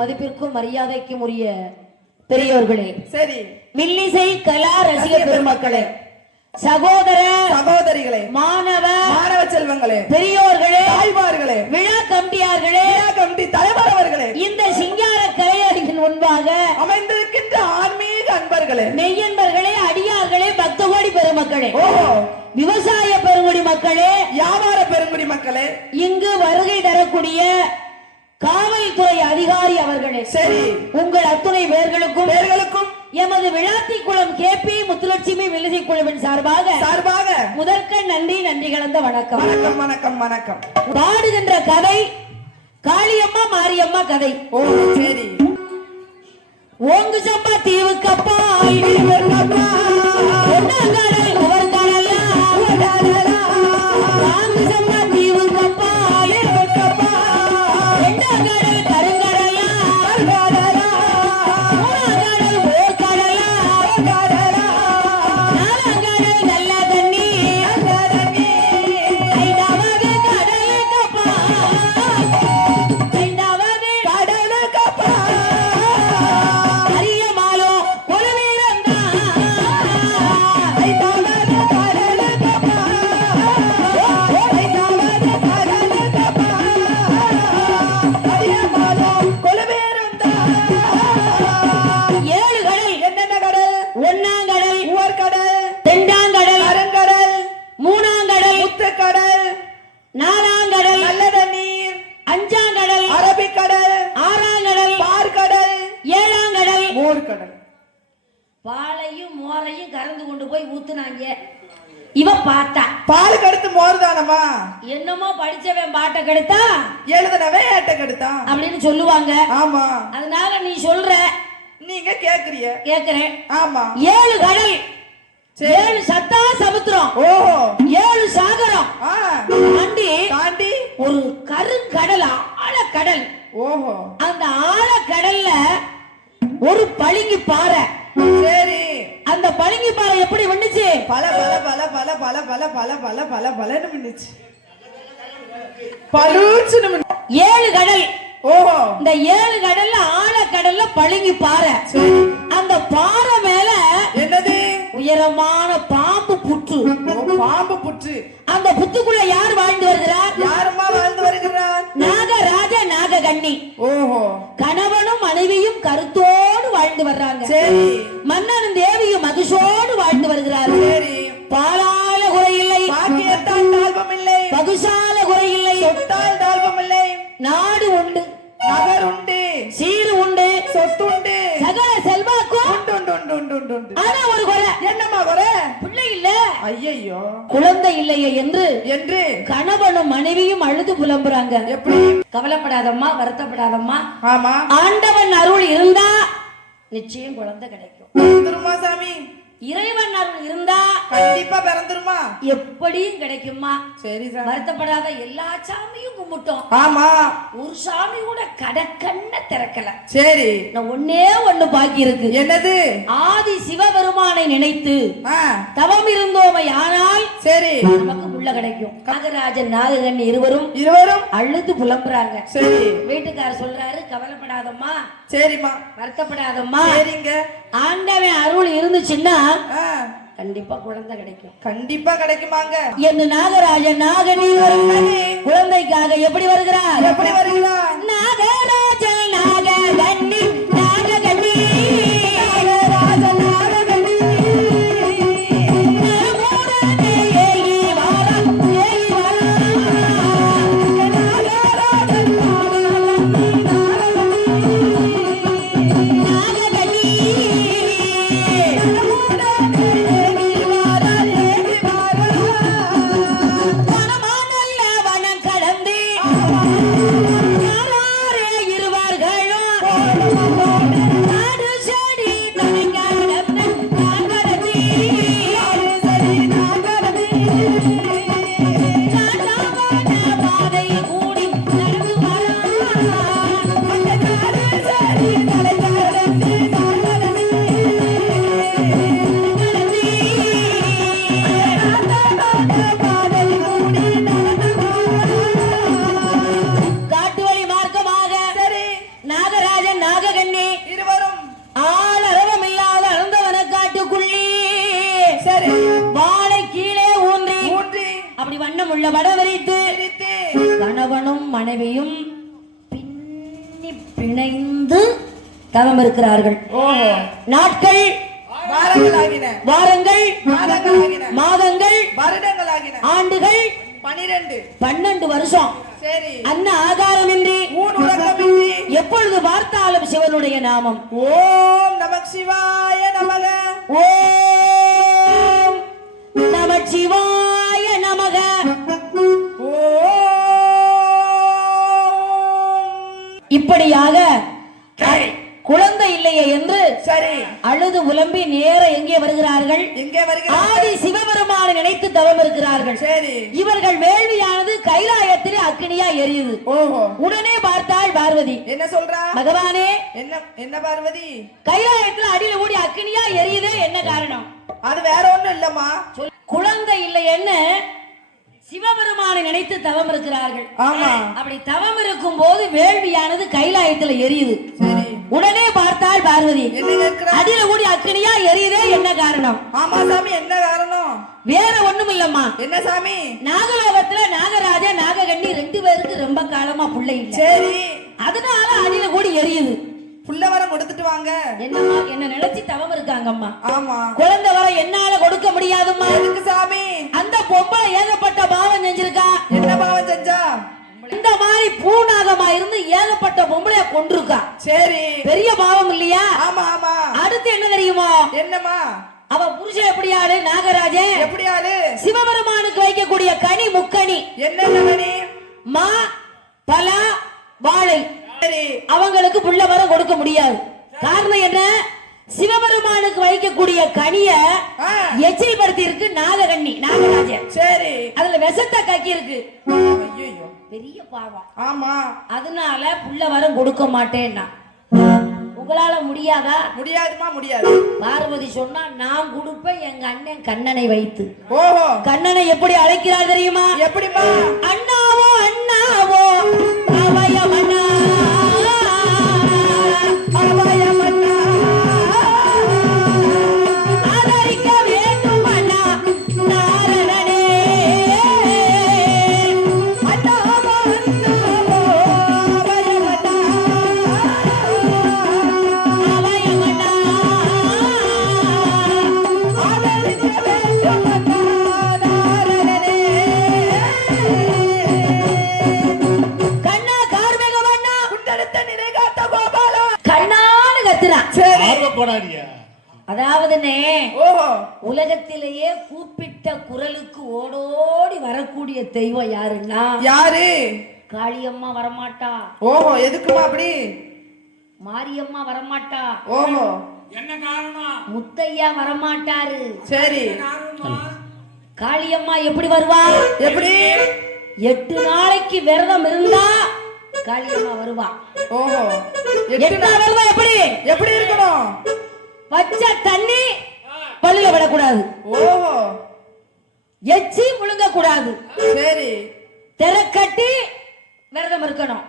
மதிப்பிற்கும் மரியாதைக்கும் உரிய பெரியோர்களே, சரி, வில்லிசை கலா ரசிக பெருமக்களே, சகோதர சகோதரிகளே, மாணவ செல்வங்களே, பெரியோர்களே, தாய்மார்களே, விழா கமிட்டியார்களே, கமிட்டி தலைவர் அவர்களே, இந்த சிங்கார கலையரங்கின் முன்பாக அமைந்திருக்கின்ற ஆன்மீக அன்பர்களே, மெய்யன்பர்களே, அடியார்களே, பக்த கோடி பெருமக்களே, விவசாய பெருங்குடி மக்களே, வியாபார பெருங்குடி மக்களே, இங்கு வருகை தரக்கூடிய காவல்துறை அதிகாரி அவர்களே, சரி, உங்கள் அத்துணை பேர்களுக்கும் எமது விழாத்தி குளம் கேபி முத்துலட்சுமி வில்லிசை குழுவின் சார்பாக முதற்க நன்றி கலந்த வணக்கம். வணக்கம் வணக்கம் வணக்கம். பாடுகின்ற கதை காளியம்மா மாரியம்மா கதை. ஓ சரி. ஓங்கு சம்பா தீவுக்கப்பா பாலையும் மோரையும் கறந்து கொண்டு போய் ஊத்துனாங்க. இவ பார்த்தா பால் கெடுத்து மோர் தானமா, என்னமோ படிச்சவன் பாட்டை கெடுத்தா எழுதுனவே ஏட்ட கெடுத்தா அப்படின்னு சொல்லுவாங்க. ஆமா, அதனால நீ சொல்ற, நீங்க கேக்குறேன். ஆமா, 7 கடல், 7 சத்தா சமுத்திரம், 7 சாகரம் தாண்டி ஒரு கருங்கடல், ஆழக்கடல். அந்த ஆழக்கடல்ல ஒரு பளிங்கு பாறை. சரி, அந்த பளிங்கு பாறை எப்படி வந்துச்சு? பல பல பல பல பல பல பல பல பல பலன்னு வந்துச்சு. பலூச்சுன்னு 7 கடல். இந்த 7 கடல்ல ஆழக்கடல்ல பளிங்கு பாறை. அந்த பாறை மேல என்னது? உயரமான பாம்பு புற்று. பாம்பு புற்று. அந்த புத்துக்குள்ள யார் வாழ்ந்து வருகிறார்? யாருமா வாழ்ந்து வருகிறார்? நாகராஜ நாககண்ணி. கணவனும் மனைவியும் கருத்தோடு வாழ்ந்து வர்றாங்க. சரி, மன்னனும் தேவியும் மகிழ்ச்சோடு வாழ்ந்து வருகிறார். சரி, பாலால குறை இல்லை, பாக்கியத்தால் தாழ்வம் இல்லை, பகுசால குறை இல்லை, சொத்தால் தாழ்வம் இல்லை. நாடு உண்டு, நகர் உண்டு, சீரு உண்டு, சொத்து உண்டு, சகல செல்வாக்கும் உண்டு. ஆனா ஒரு குறை. என்னமா குறை? பிள்ளை இல்ல. ஐயோ, குழந்தை இல்லையே என்று கணவனும் மனைவியும் அழுது புலம்புறாங்க. எப்படி? கவலைப்படாதம்மா, வருத்தப்படாதம்மா. ஆமா, ஆண்டவன் அருள் இருந்தா நிச்சயம் குழந்தை கிடைக்கும். திருமா சாமி, இறைவன் அருள் இருந்தா கண்டிப்பா பிறந்துருமா, எப்படியும் கிடைக்குமா. சரி, வருத்தப்படாத. எல்லா சாமியும் கும்பிட்டோம். ஆமா, ஒரு சாமி கூட கடக்கண்ண திறக்கல. சரி, நான் ஒண்ணு பாக்கி இருக்கு. என்னது? ஆதி சிவபெருமானை நினைத்து தவம் இருந்தோமை. ஆனால் சரி, நமக்கு புள்ள கிடைக்கும். நாகராஜன் நாககண்ணி இருவரும் அழுது புலம்புறாங்க. சரி, வீட்டுக்காரர் சொல்றாரு, கவலைப்படாதம்மா, சரிம்மா, வருத்தப்படாதம்மா, சரிங்க, ஆண்டவன் அருள் இருந்துச்சுன்னா ஆ, கண்டிப்பா குழந்தை கிடைக்கும். கண்டிப்பா கிடைக்குமாங்க. என்று நாகராஜன் நாகனி குழந்தைக்காக எப்படி வருகிறார்? எப்படி வருகிறார்? நாகராஜன் நாககன்னி நாககன்னி கணவனும் மனைவியும் பின்னி பிணைந்து தவம் இருக்கிறார்கள். நாட்கள் வாரங்கள் மாதங்கள் ஆண்டுகள் 12 வருஷம். அன்ன ஆகாரமின்றி எப்பொழுது பார்த்தாலும் சிவனுடைய நாமம். ஓம் நம சிவாய நமக. ஓம் நம சிவாய நமக. இப்படியாக குழந்தை இல்லையே என்று சரி அழுது உலம்பி நேர எங்கே வருகிறார்கள்? ஆதி சிவபெருமானை நினைத்து தவம் இருக்கிறார்கள். சரி இவர்கள் வேள்வியானது கைலாயத்தில் அக்னியா எரியுது. உடனே பார்த்தாள் பார்வதி. என்ன சொல்றா? பகவானே, என்ன பார்வதி? கைலாயத்தில் அடியில ஓடி அக்னியா எரியுது, என்ன காரணம்? அது வேற ஒண்ணும் இல்லம்மா. குழந்தை இல்லையேன்னு சிவபெருமானை நினைத்து தவம் இருக்கிறார்கள். ஆமா. அப்படி தவம் இருக்கும் போது வேள்வியானது கைலாயத்துல எரியுது. உடனே பார்த்தாள் பார்வதி. அடியில கூடி அக்னியா எரியுதே, என்ன காரணம்? ஆமா சாமி, என்ன காரணம்? வேற ஒண்ணும் இல்லம்மா. என்ன சாமி? நாகலோகத்துல நாகராஜ நாககன்னி 2 பேருக்கு ரொம்ப காலமா புள்ளை இல்ல. சரி, அதனால அடியில கூடி எரியுது. புள்ள வர கொடுத்துட்டு வாங்க. என்னம்மா, என்ன நினைச்சு தவம் இருக்காங்கம்மா. ஆமா. குழந்தை வர என்னால கொடுக்க முடியாதும்மா. எதுக்கு சாமி? அந்த பொம்பளை ஏகப்பட்ட பாவம் செஞ்சிருக்கா. என்ன பாவம் செஞ்சா? இந்த மாதிரி பூநாகமா இருந்து ஏகப்பட்ட பொம்பளைய கொண்டிருக்கா. சரி, பெரிய பாவம் இல்லையா? ஆமா ஆமா. அடுத்து என்ன தெரியுமா? என்னமா? அவ புருஷன் எப்படி ஆளு? நாகராஜன் எப்படி ஆளு? சிவபெருமானுக்கு வைக்கக்கூடிய கனி முக்கனி. என்ன கனி? மா, பலா, வாழை. சரி, அவங்களுக்கு புள்ள வர கொடுக்க முடியாது. காரணம் என்ன? சிவபெருமானுக்கு வைக்கக்கூடிய கனிய எச்சரிப்படுத்தி இருக்கு நாககன்னி நாகராஜன். சரி, அதுல விஷத்தை கக்கி இருக்கு. ஐயோ, பெரிய பாவம். ஆமா. அதனால புள்ள வரம் கொடுக்க மாட்டேன்னா உங்களால முடியாதா? முடியாதுமா, முடியாது. பார்வதி சொன்னா, நான் கொடுப்பேன் எங்க அண்ணன் கண்ணனை வைத்து. ஓஹோ. கண்ணனை எப்படி அழைக்கிறார் தெரியுமா? எப்படிமா? அண்ணாவோ அண்ணாவோ அவயமண்ணா அவயமண்ணா ஆதரிக்க வேண்டும் அண்ணா நாரணனே. அண்ணாவோ அண்ணாவோ அவயமண்ணா அவயமண்ணா ஆதரிக்க வேண்டும் அண்ணா நாரணனே. கண்ணா கார்மேகவண்ணா குண்டெடுத்த நினைகாத்த கோபாலா கண்ணான்னு கத்துறான். சரி, அதாவதுனே, ஓஹோ, உலகத்திலேயே கூப்பிட்ட குரலுக்கு ஓடோடி வரக்கூடிய தெய்வம் யாருன்னா யாரு? காளியம்மா வரமாட்டா. ஓஹோ, எதுக்குமா அப்படி? மாரியம்மா வரமாட்டா. ஓஹோ, என்ன காரணம்? முத்தையா வரமாட்டாரு. சரி, காளியம்மா எப்படி வருவா? எப்படி? 8 நாளைக்கு விரதம் இருந்தா காளியம்மா வருவா. ஓஹோ, 8 நாள் விரதம் எப்படி எப்படி இருக்கணும்? பச்சை தண்ணி பல்லுல விடக்கூடாது. ஓஹோ, எச்சி முழுங்க கூடாது. சரி, தெரக்கட்டி விரதம் இருக்கணும்.